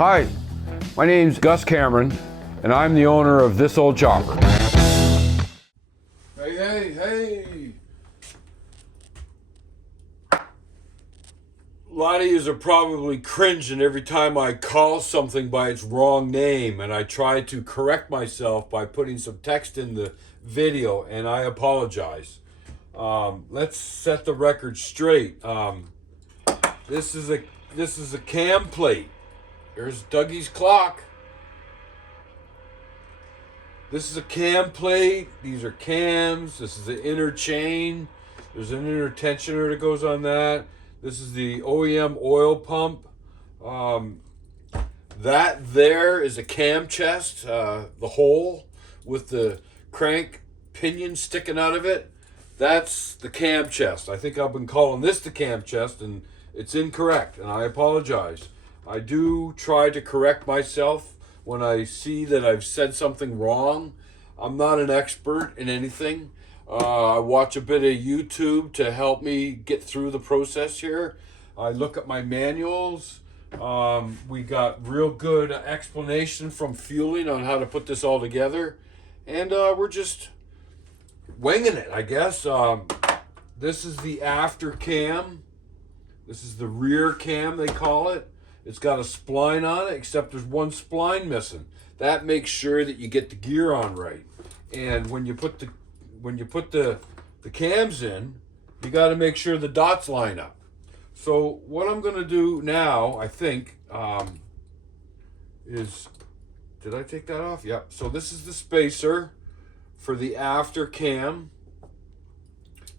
Hi, my name's Gus Cameron, and I'm the owner of This Old Chopper. Hey, hey, hey! A lot of yous are probably cringing every time I call something by its wrong name, and I try to correct myself by putting some text in the video, and I apologize. Let's set the record straight. This is a cam plate. There's Dougie's clock. This is a cam plate. These are cams. This is the inner chain. There's an inner tensioner that goes on that. This is the OEM oil pump. That there is a cam chest, the hole with the crank pinion sticking out of it. That's the cam chest. I think I've been calling this the cam chest, and it's incorrect, and I apologize. I do try to correct myself when I see that I've said something wrong. I'm not an expert in anything. I watch a bit of YouTube to help me get through the process here. I look at my manuals. We got real good explanation from Feuling on how to put this all together. And we're just winging it, I guess. This is the after cam. This is the rear cam, they call it. It's got a spline on it, except there's one spline missing. That makes sure that you get the gear on right. And when you put the cams in, you got to make sure the dots line up. So what I'm going to do now, I think, is, did I take that off? Yep. So this is the spacer for the after cam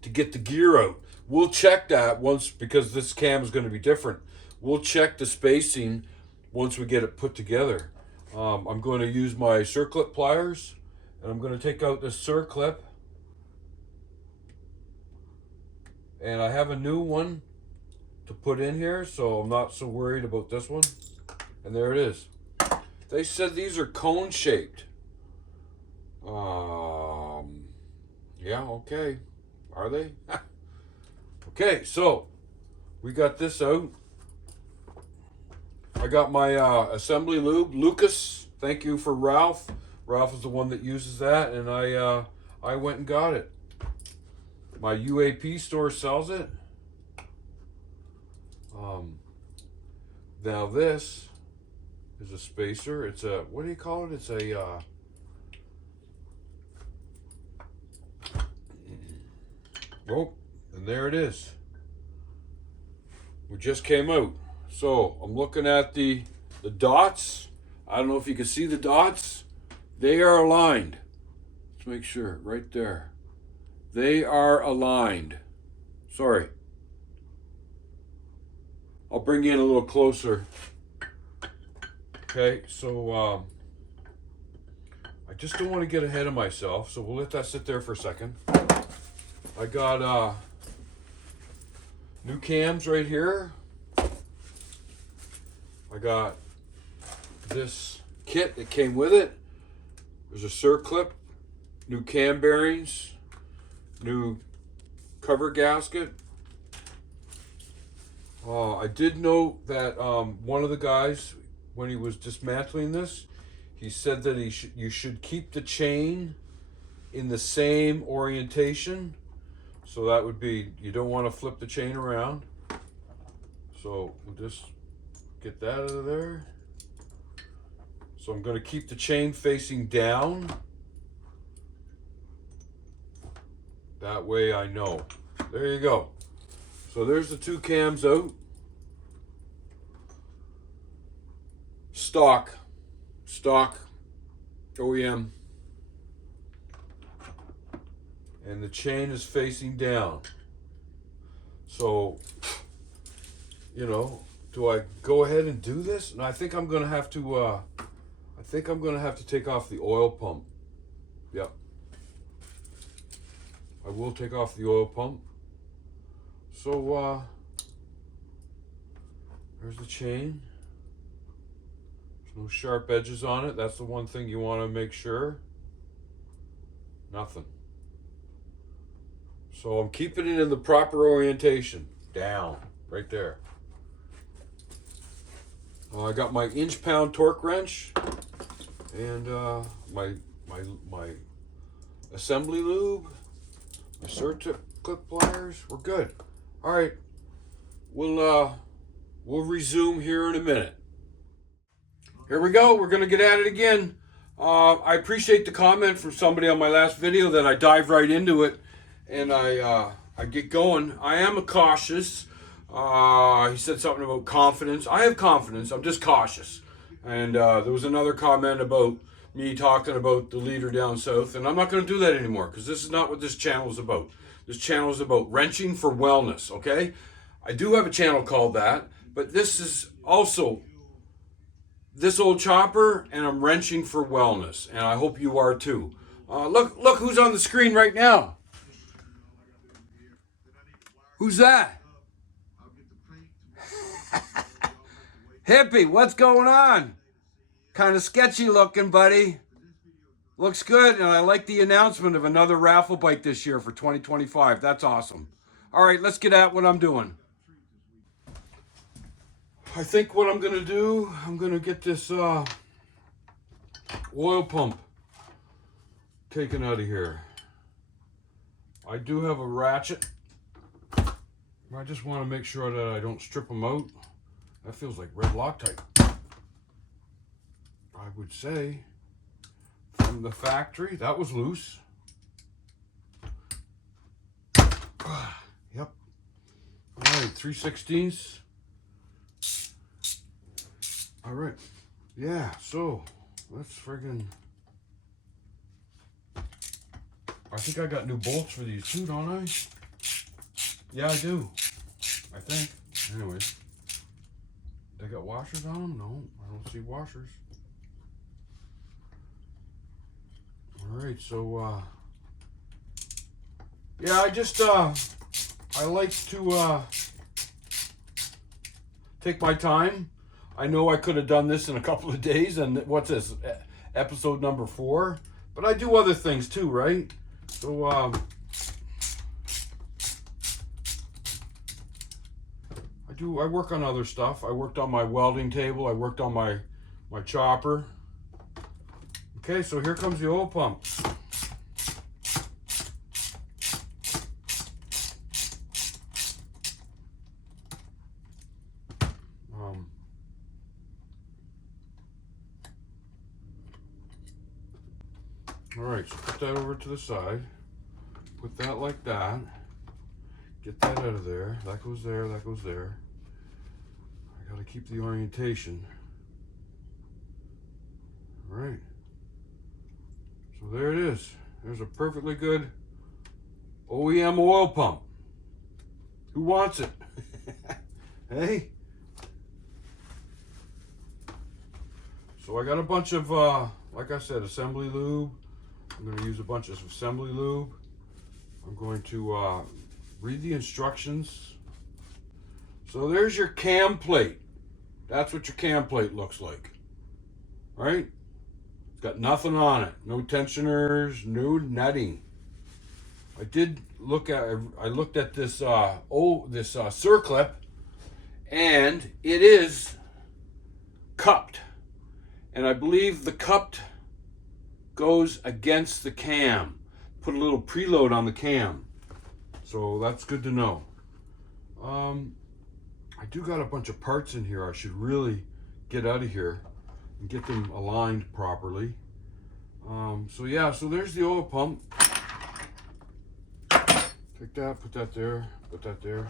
to get the gear out. We'll check that once, because this cam is going to be different. We'll check the spacing once we get it put together. I'm going to use my circlip pliers, and I'm going to take out this circlip. And I have a new one to put in here, so I'm not so worried about this one. And there it is. They said these are cone shaped. Yeah, okay. Are they? Okay, so we got this out. I got my assembly lube, Lucas. Thank you for Ralph. Ralph is the one that uses that, and I went and got it. My UAP store sells it. Now this is a spacer. It's a, what do you call it? It's a oh, and there it is. We just came out. So I'm looking at the dots. I don't know if you can see the dots. They are aligned. Let's make sure, right there. They are aligned. Sorry. I'll bring you in a little closer. Okay, so I just don't want to get ahead of myself, so we'll let that sit there for a second. I got new cams right here. I got this kit that came with it. There's a circlip, new cam bearings, new cover gasket. I did note that one of the guys, when he was dismantling this, he said that you should keep the chain in the same orientation. So that would be, you don't want to flip the chain around. So we'll just get that out of there. So I'm going to keep the chain facing down. That way I know. There you go. So there's the two cams out. Stock OEM. And the chain is facing down. So, you know, do I go ahead and do this? And I think I'm going to have to take off the oil pump. Yep. I will take off the oil pump. So, there's the chain. There's no sharp edges on it. That's the one thing you want to make sure. Nothing. So I'm keeping it in the proper orientation. Down. Right there. I got my inch-pound torque wrench and my assembly lube, my circuit clip pliers. We're good. All right, we'll resume here in a minute. Here we go. We're gonna get at it again. I appreciate the comment from somebody on my last video that I dive right into it and I get going. I am cautious. He said something about confidence. I have confidence. I'm just cautious. And there was another comment about me talking about the leader down south, and I'm not going to do that anymore because this is not what this channel is about. This channel is about wrenching for wellness, okay? I do have a channel called that, but this is also this old chopper, and I'm wrenching for wellness, and I hope you are too. Look who's on the screen right now. Who's that? Hippie, what's going on? Kind of sketchy looking, buddy. Looks good, and I like the announcement of another raffle bike this year for 2025. That's awesome. All right, let's get at what I'm doing. I think what I'm going to do, I'm going to get this oil pump taken out of here. I do have a ratchet. I just want to make sure that I don't strip them out. That feels like red Loctite. I would say from the factory, that was loose. Yep. All right, 3/16. All right. Yeah, so let's friggin'. I think I got new bolts for these too, don't I? Yeah, I do. I think. Anyway. They got washers on them? No, I don't see washers. Alright, so yeah, I just I like to take my time. I know I could have done this in a couple of days, and what's this? Episode number 4. But I do other things too, right? So I work on other stuff. I worked on my welding table. I worked on my chopper. Okay, so here comes the oil pump. All right, so put that over to the side. Put that like that. Get that out of there. That goes there, that goes there. I gotta keep the orientation. All right. So there it is. There's a perfectly good OEM oil pump. Who wants it? Hey? So I got a bunch of, like I said, assembly lube. I'm gonna use a bunch of assembly lube. I'm going to read the instructions. So there's your cam plate. That's what your cam plate looks like. Right? It's got nothing on it. No tensioners, no nutting. I looked at this circlip, and it is cupped. And I believe the cupped goes against the cam. Put a little preload on the cam. So that's good to know. I do got a bunch of parts in here I should really get out of here and get them aligned properly. So yeah, so there's the oil pump. Take that, put that there, put that there.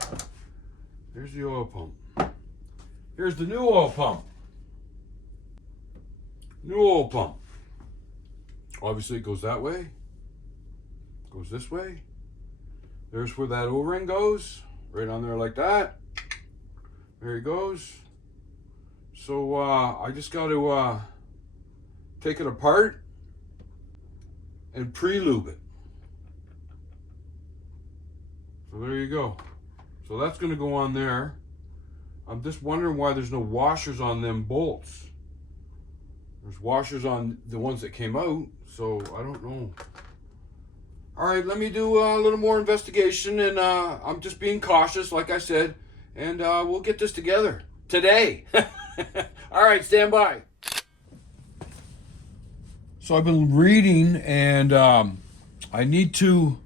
There's the oil pump. Here's the new oil pump. New oil pump. Obviously it goes that way. Goes this way. There's where that O-ring goes. Right on there like that. There he goes. So I just got to take it apart and pre-lube it. So there you go. So that's going to go on there. I'm just wondering why there's no washers on them bolts. There's washers on the ones that came out, so I don't know. All right, let me do a little more investigation, and I'm just being cautious, like I said, and we'll get this together today. All right, stand by. So I've been reading, and I need to,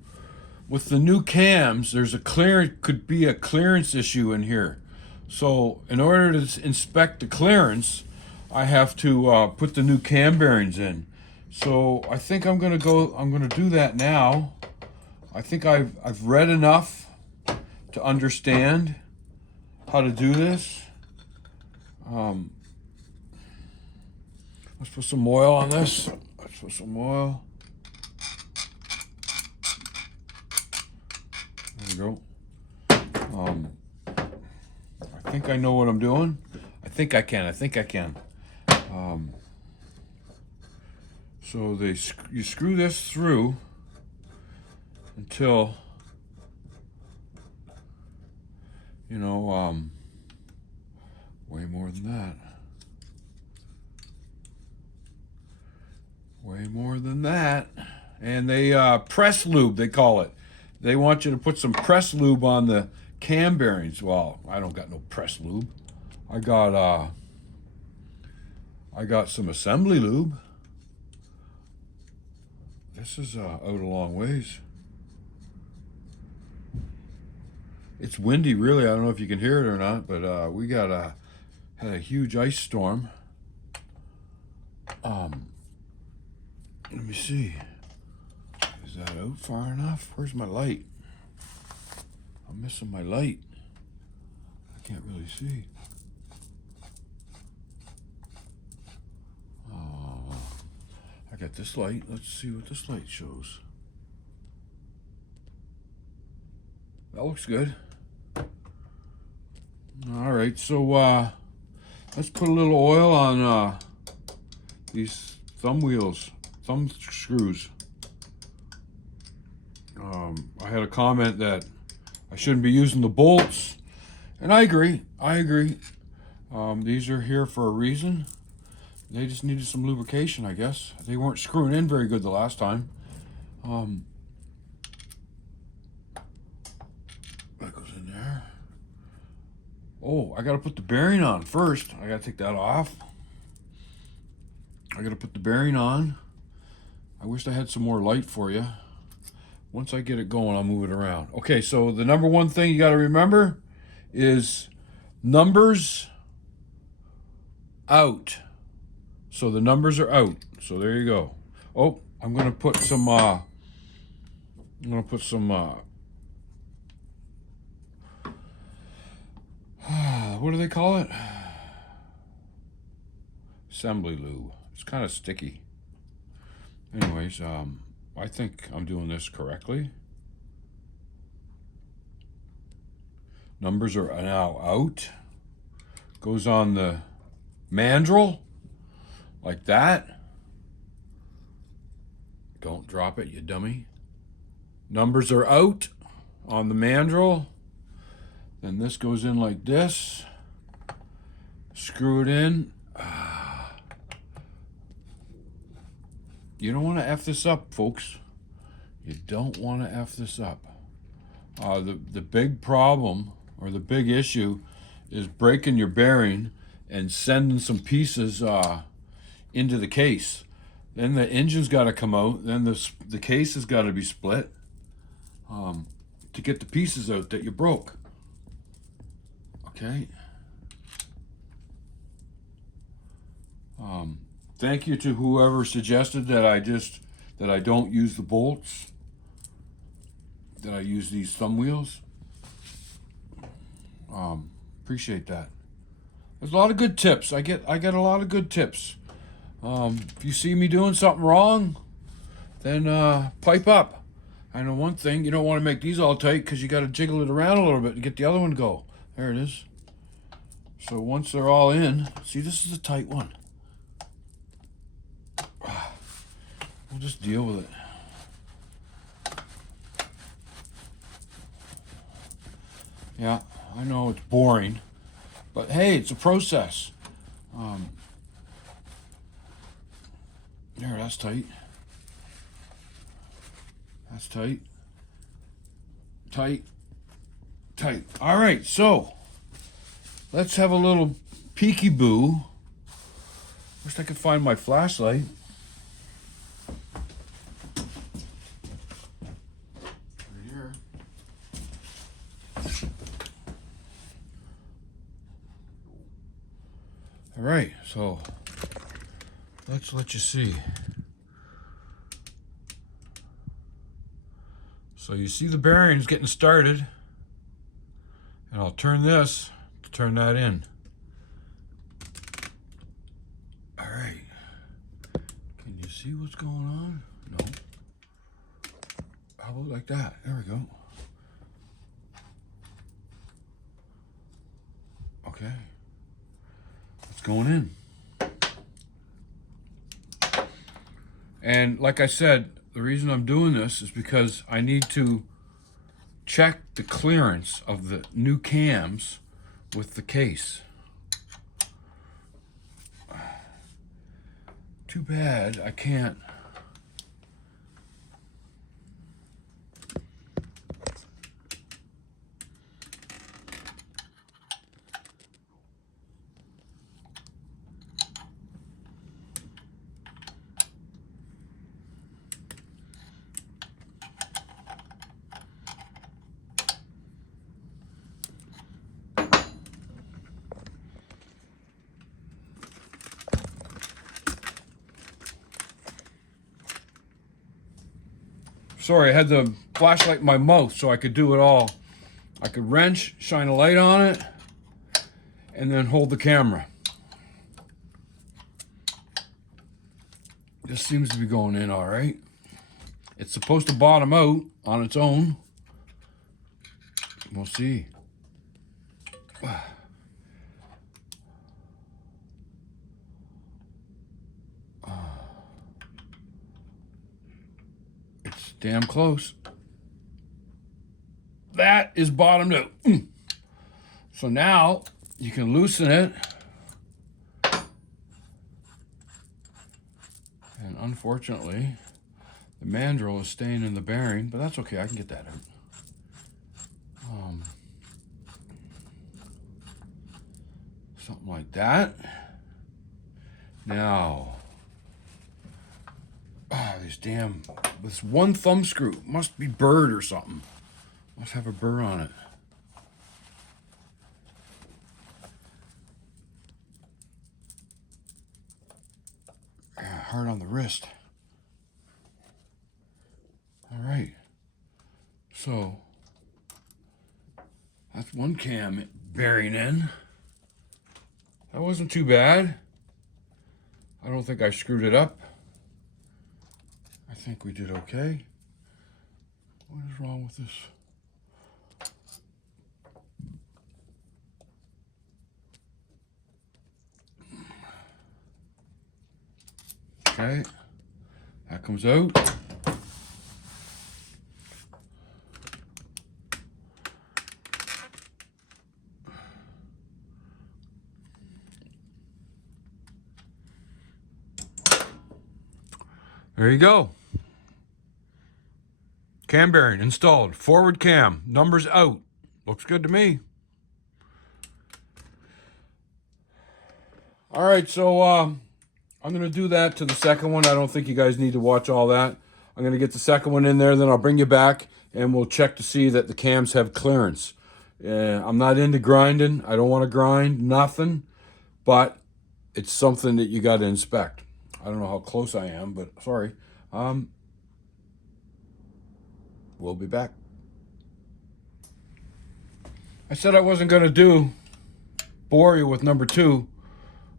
with the new cams, could be a clearance issue in here. So in order to inspect the clearance, I have to put the new cam bearings in. So I think I'm gonna do that now. I think I've read enough to understand how to do this. Let's put some oil on this. Let's put some oil. There we go. I think I know what I'm doing. I think I can. So you screw this through until, you know, way more than that. Way more than that. And they press lube, they call it. They want you to put some press lube on the cam bearings. Well, I don't got no press lube. I got some assembly lube. This is out a long ways. It's windy, really. I don't know if you can hear it or not, but we had a huge ice storm. Let me see. Is that out far enough? Where's my light? I'm missing my light. I can't really see. Oh, I got this light. Let's see what this light shows. That looks good. All right, so let's put a little oil on these thumb screws. I had a comment that I shouldn't be using the bolts, and I agree. These are here for a reason. They just needed some lubrication, I guess. They weren't screwing in very good the last time. That goes in there. Oh, I gotta put the bearing on first. I gotta take that off. I gotta put the bearing on. I wish I had some more light for you. Once I get it going, I'll move it around. Okay, so the number one thing you gotta remember is numbers out. So the numbers are out. So there you go. Oh, I'm gonna put some what do they call it? Assembly lube. It's kind of sticky. Anyways, I think I'm doing this correctly. Numbers are now out. Goes on the mandrel, like that. Don't drop it, you dummy. Numbers are out on the mandrel. Then this goes in like this. Screw it in. You don't want to F this up, folks. You don't want to F this up. The big problem, or the big issue, is breaking your bearing and sending some pieces into the case. Then the engine's got to come out. Then the case has got to be split to get the pieces out that you broke. Okay. Thank you to whoever suggested that I don't use the bolts, that I use these thumb wheels. Appreciate that. There's a lot of good tips. I get a lot of good tips. If you see me doing something wrong, then pipe up. I know one thing, you don't want to make these all tight because you got to jiggle it around a little bit to get the other one to go. There it is. So once they're all in, see, this is a tight one. We'll just deal with it. Yeah, I know it's boring, but hey, it's a process. There, that's tight. That's tight. Tight. Tight. All right, so let's have a little peekaboo. Wish I could find my flashlight. Right here. All right, so let's let you see. So you see the bearings getting started, and I'll turn this to turn that in. All right. Can you see what's going on? No. How about like that? There we go. Okay. It's going in. And like I said, the reason I'm doing this is because I need to check the clearance of the new cams with the case. Too bad I can't. Sorry, I had the flashlight in my mouth so I could do it all. I could wrench, shine a light on it, and then hold the camera. This seems to be going in all right. It's supposed to bottom out on its own. We'll see. It's damn close. That is bottomed out. So now you can loosen it. And unfortunately, the mandrel is staying in the bearing, but that's okay, I can get that out. Something like that. Now, this one thumb screw must be burred or something. Must have a burr on it. Hard on the wrist. All right. So that's one cam bearing in. That wasn't too bad. I don't think I screwed it up. I think we did okay. What is wrong with this? Okay, that comes out. There you go. Cam bearing installed. Forward cam. Numbers out. Looks good to me. All right, so I'm going to do that to the second one. I don't think you guys need to watch all that. I'm going to get the second one in there, then I'll bring you back, and we'll check to see that the cams have clearance. I'm not into grinding. I don't want to grind nothing, but it's something that you got to inspect. I don't know how close I am, but sorry. We'll be back. I said I wasn't going to bore you with number 2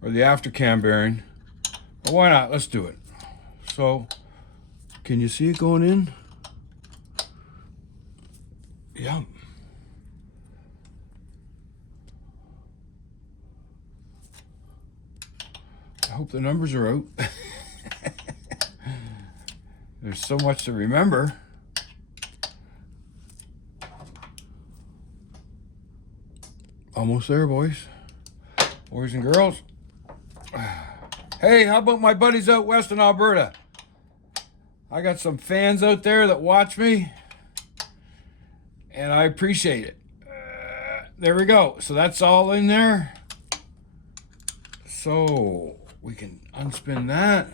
or the after cam bearing, but why not? Let's do it. So, can you see it going in? Yeah. I hope the numbers are out. There's so much to remember. Almost there, boys. Boys and girls. Hey, how about my buddies out west in Alberta? I got some fans out there that watch me, and I appreciate it. There we go. So that's all in there. So we can unspin that.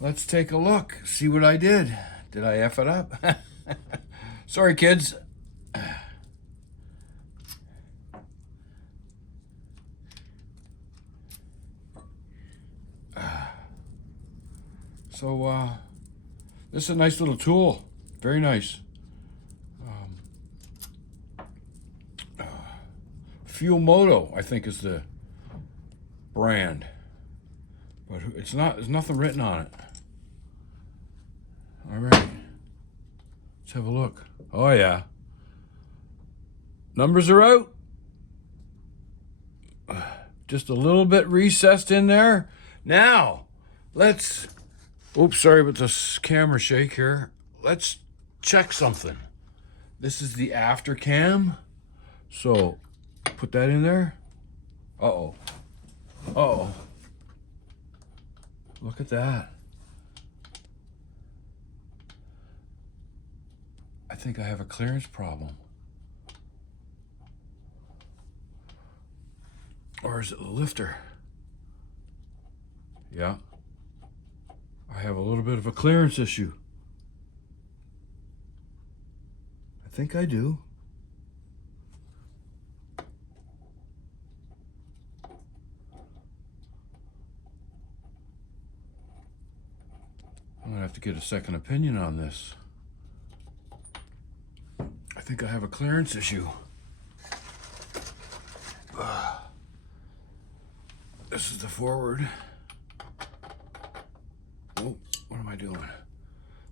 Let's take a look, see what I did. Did I F it up? Sorry, kids. So this is a nice little tool. Very nice. Fuel, I think, is the brand, but it's not. There's nothing written on it. All right, let's have a look. Oh yeah, numbers are out. Just a little bit recessed in there. Now, let's. Oops, sorry about this camera shake here. Let's check something. This is the after cam, so. Put that in there. Uh-oh. Uh-oh. Look at that. I think I have a clearance problem. Or is it the lifter? Yeah. I have a little bit of a clearance issue. I think I do. I'm gonna have to get a second opinion on this. I think I have a clearance issue. This is the forward. Oh, what am I doing?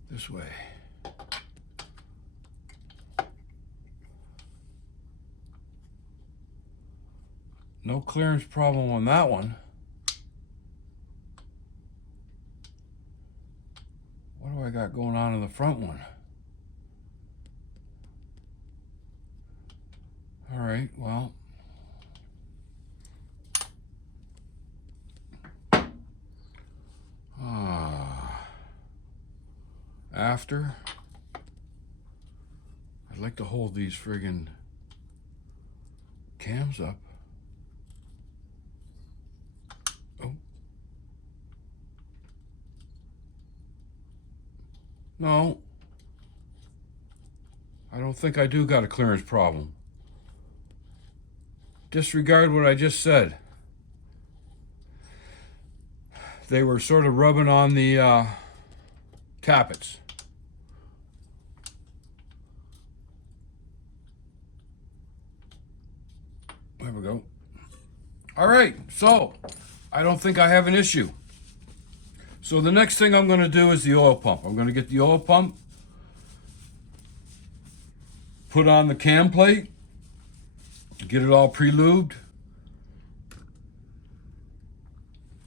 This way. No clearance problem on that one. What do I got going on in the front one? All right, well. After. I'd like to hold these friggin' cams up. Oh. No. I don't think I do got a clearance problem. Disregard what I just said. They were sort of rubbing on the tappets. There we go. All right, so I don't think I have an issue. So the next thing I'm going to do is the oil pump. I'm going to get the oil pump, put on the cam plate, get it all pre-lubed,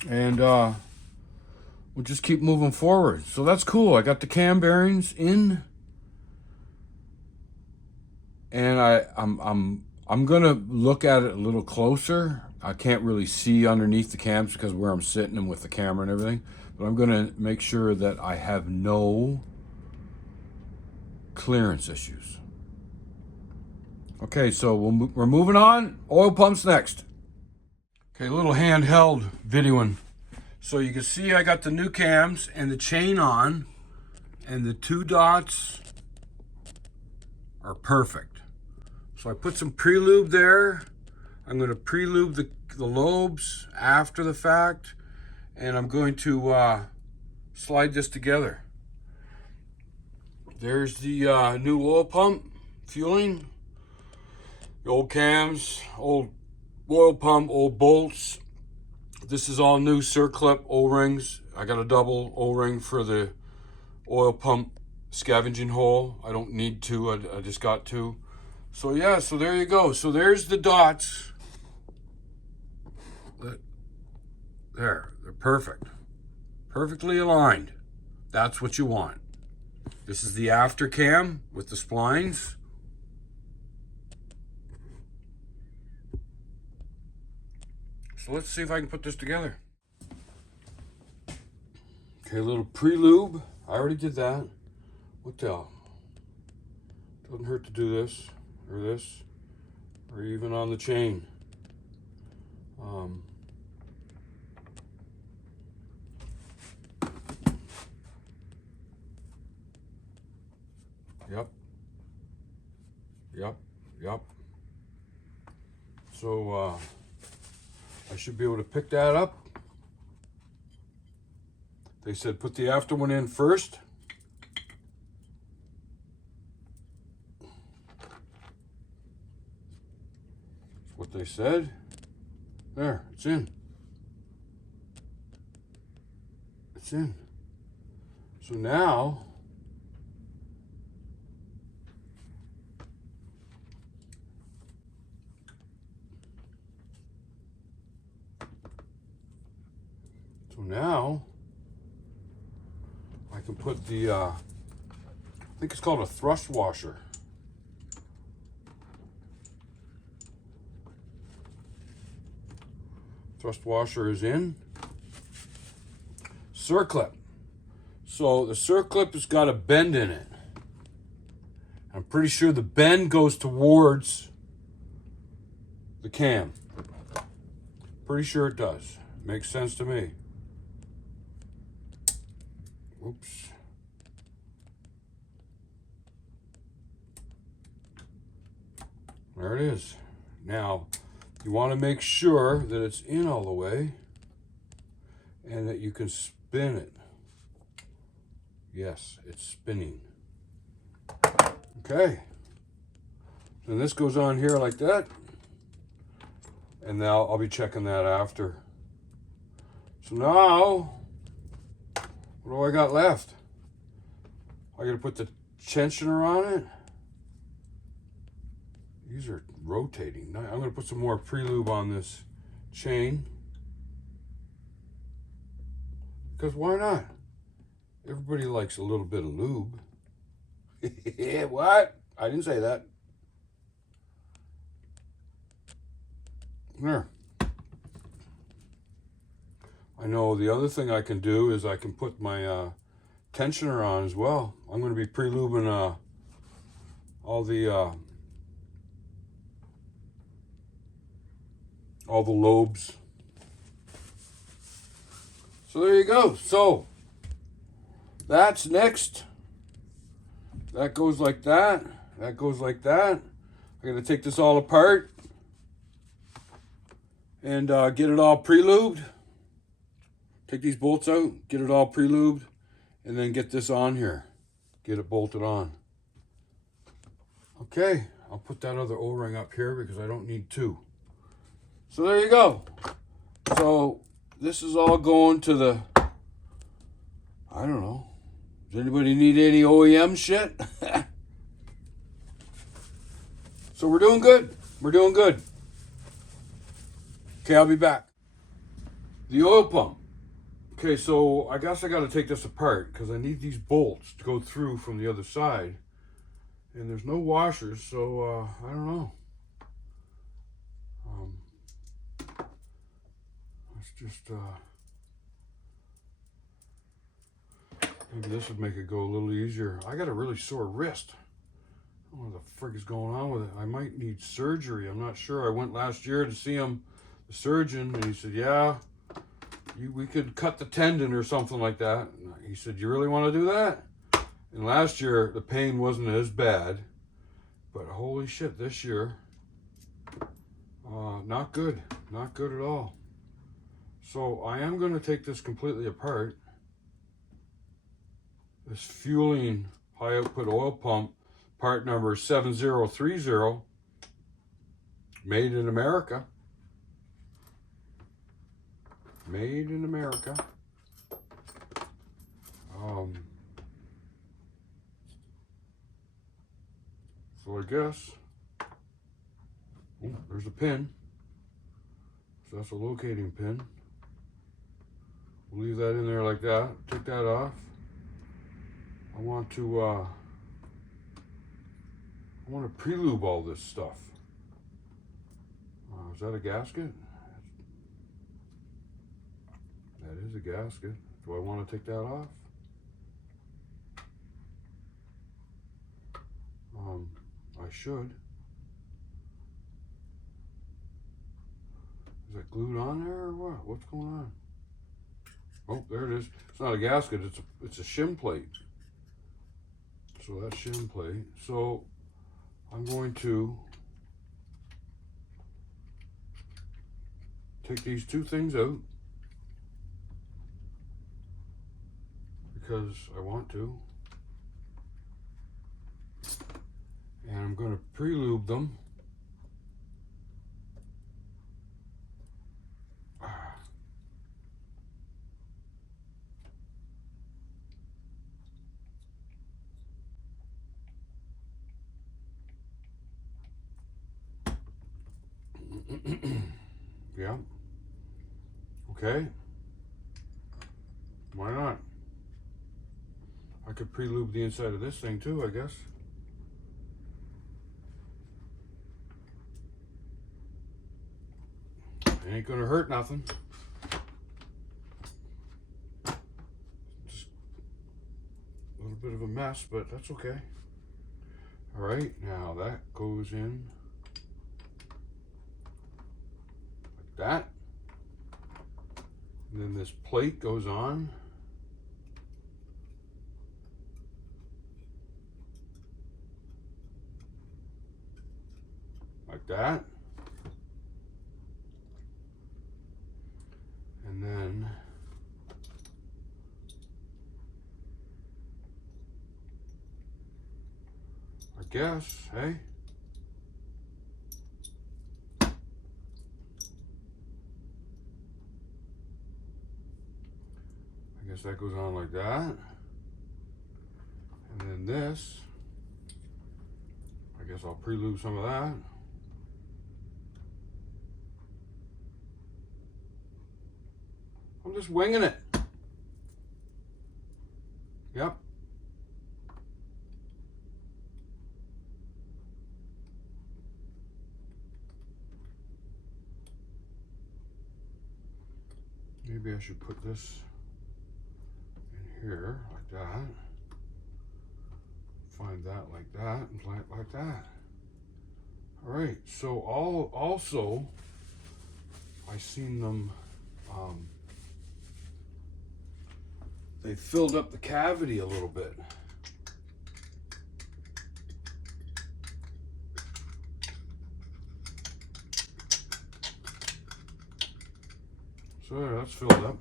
and we'll just keep moving forward. So that's cool. I got the cam bearings in, and I'm gonna look at it a little closer. I can't really see underneath the cams because of where I'm sitting and with the camera and everything, but I'm gonna make sure that I have no clearance issues. Okay, so we're moving on. Oil pumps next. Okay, a little handheld videoing. So you can see I got the new cams and the chain on, and the 2 dots are perfect. So I put some pre-lube there. I'm going to pre-lube the lobes after the fact, and I'm going to slide this together. There's the new oil pump, Feuling. The old cams, old oil pump, old bolts. This is all new circlip O-rings. I got a double O-ring for the oil pump scavenging hole. I don't need to, I just got to. So yeah, so there you go. So there's the dots. There, they're perfect. Perfectly aligned. That's what you want. This is the after cam with the splines. So let's see if I can put this together. Okay, a little pre-lube. I already did that. What the hell? Doesn't hurt to do this, or even on the chain. Yep. So I should be able to pick that up. They said put the after one in first. That's what they said. There, it's in. It's in. So now, I can put the, I think it's called a thrust washer. Thrust washer is in. Circlip. So the circlip has got a bend in it. I'm pretty sure the bend goes towards the cam. Pretty sure it does. Makes sense to me. Oops. There it is. Now, you want to make sure that it's in all the way and that you can spin it. Yes, it's spinning. Okay. And this goes on here like that. And now I'll be checking that after. So now, what do I got left? I gotta put the tensioner on it. These are rotating. I'm gonna put some more pre-lube on this chain. Because why not? Everybody likes a little bit of lube. What? I didn't say that. There. I know the other thing I can do is I can put my tensioner on as well. I'm going to be pre-lubing all the lobes. So there you go. So that's next. That goes like that. That goes like that. I got to take this all apart and get it all pre-lubed. Take these bolts out, get it all pre-lubed, and then get this on here. Get it bolted on. Okay, I'll put that other O-ring up here because I don't need two. So there you go. So this is all going to the, I don't know. Does anybody need any OEM shit? So we're doing good. We're doing good. Okay, I'll be back. The oil pump. Okay, so I guess I got to take this apart because I need these bolts to go through from the other side. And there's no washers, so I don't know. Let's just, maybe this would make it go a little easier. I got a really sore wrist. I don't know what the frick is going on with it. I might need surgery. I'm not sure. I went last year to see him, the surgeon, and he said, yeah, we could cut the tendon or something like that. And he said, you really want to do that? And last year, the pain wasn't as bad. But holy shit, this year, not good. Not good at all. So I am going to take this completely apart. This Feuling high output oil pump, part number 7030, made in America. Made in America. So I guess, oh, there's a pin. So that's a locating pin. We'll leave that in there like that. Take that off. I want to pre-lube all this stuff. Is that a gasket? That is a gasket. Do I want to take that off? I should. Is that glued on there or what? What's going on? Oh, there it is. It's not a gasket. It's a shim plate. So that's shim plate. So I'm going to take these two things out because I want to. And I'm going to pre-lube them. Yeah. Okay. Why not? I could pre-lube the inside of this thing too, I guess. It ain't gonna hurt nothing. Just a little bit of a mess, but that's okay. All right, now that goes in like that. And then this plate goes on. Like that. And then I guess, hey? I guess that goes on like that. And then this, I guess I'll pre-lube some of that. I'm just winging it. Yep. Maybe I should put this in here like that. Find that like that and plant like that. All right, so also I seen them, they filled up the cavity a little bit. So there, that's filled up.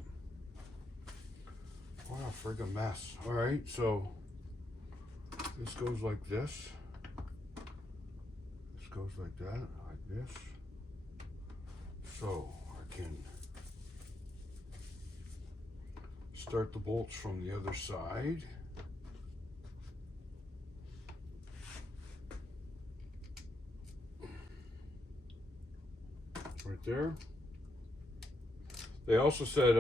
What a friggin' mess. All right, so this goes like this. This goes like that, like this. So I can start the bolts from the other side. Right there. They also said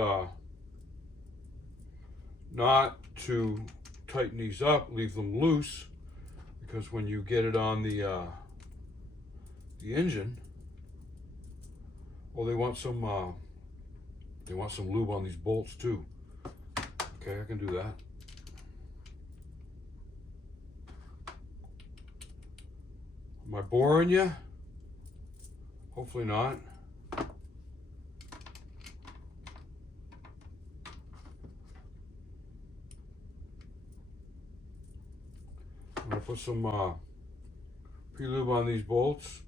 not to tighten these up, leave them loose, because when you get it on the engine, well, they want some lube on these bolts too. Okay, I can do that. Am I boring you? Hopefully not. I'm gonna put some pre-lube on these bolts.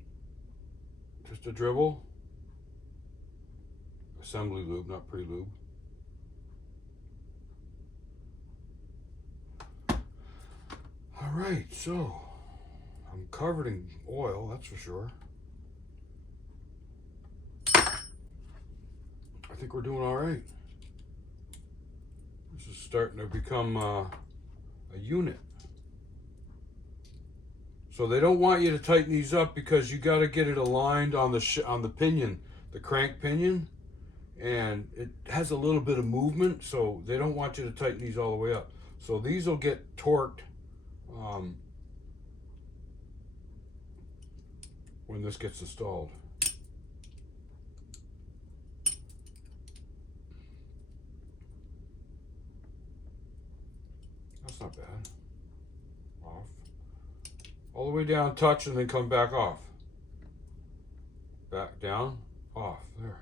Just a dribble. Assembly lube, not pre-lube. All right, so I'm covered in oil, that's for sure. I think we're doing all right. This is starting to become a unit. So they don't want you to tighten these up because you got to get it aligned on the pinion, the crank pinion, and it has a little bit of movement, so they don't want you to tighten these all the way up. So these will get torqued when this gets installed. That's not bad. Off. All the way down, touch, and then come back off. Back, down, off, there.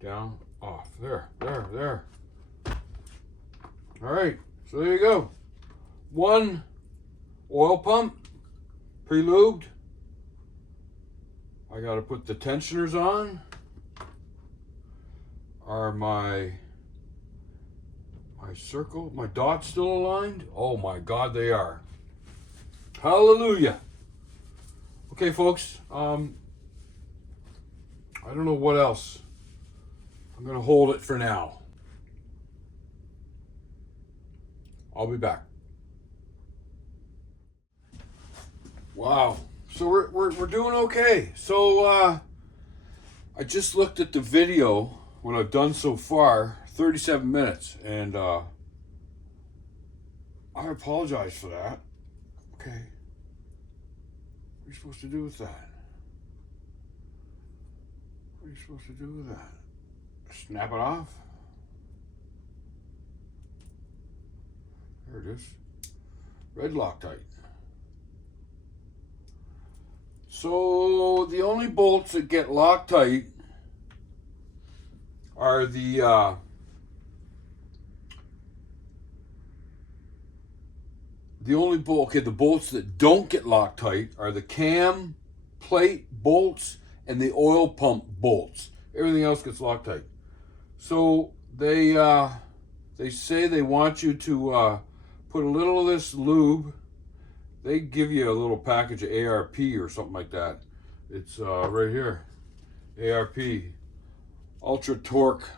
Down, off, there. All right, so there you go. One oil pump, pre-lubed. I got to put the tensioners on. Are my circle, my dots still aligned? Oh my God, they are. Hallelujah. Okay, folks. I don't know what else. I'm going to hold it for now. I'll be back. Wow. So we're doing okay. So I just looked at the video, what I've done so far, 37 minutes, and I apologize for that. Okay. What are you supposed to do with that? What are you supposed to do with that? Snap it off? There it is. Red Loctite. So the only bolts that get Loctite are the bolts that don't get Loctite are the cam plate bolts and the oil pump bolts. Everything else gets Loctite. So they say they want you to put a little of this lube. They give you a little package of ARP or something like that. It's right here. ARP, Ultra Torque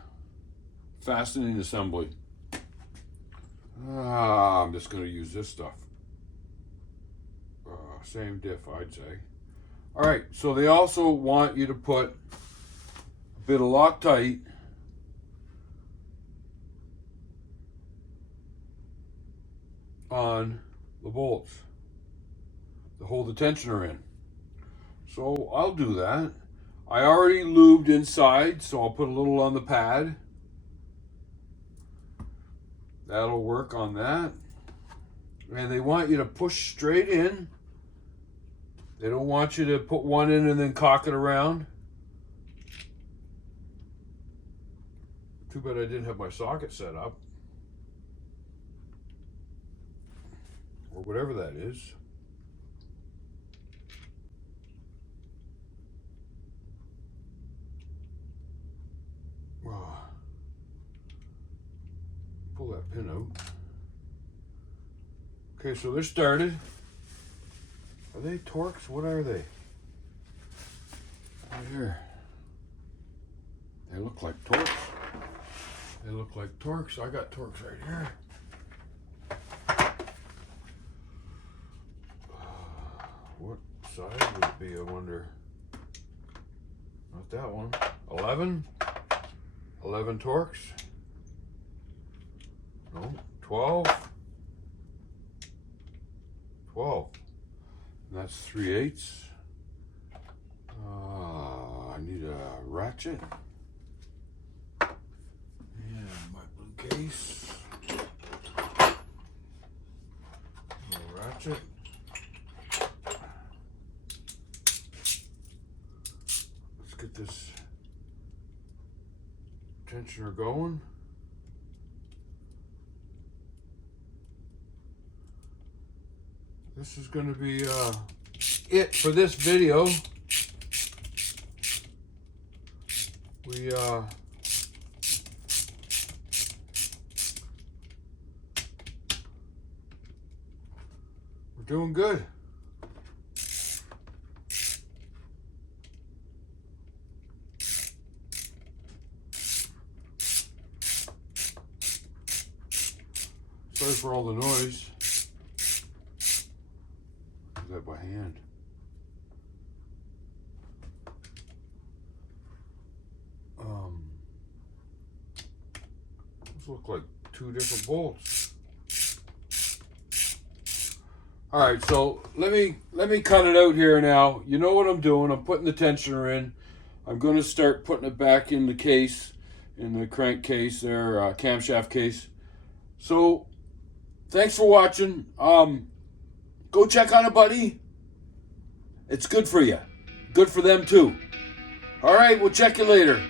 Fastening Assembly. I'm just going to use this stuff. Same diff, I'd say. All right, so they also want you to put a bit of Loctite on the bolts to hold the tensioner in. So I'll do that. I already lubed inside, so I'll put a little on the pad. That'll work on that. And they want you to push straight in. They don't want you to put one in and then cock it around. Too bad I didn't have my socket set up. Or whatever that is. Pull that pin out. Okay, so they're started. Are they Torx? What are they? Right here. They look like Torx. They look like Torx. I got Torx right here. What size would it be, I wonder? Not that one. 11? 11 Torx? No, 12. 12. And that's 3/8. I need a ratchet. And my blue case. A ratchet. Let's get this tensioner going. This is going to be it for this video. We're doing good. Sorry for all the noise. Do that by hand. Those look like two different bolts. All right, so let me cut it out here now. You know what I'm doing. I'm putting the tensioner in. I'm going to start putting it back in the case, in the crank case there, camshaft case. So thanks for watching. Go check on a buddy. It's good for you. Good for them too. All right, we'll check you later.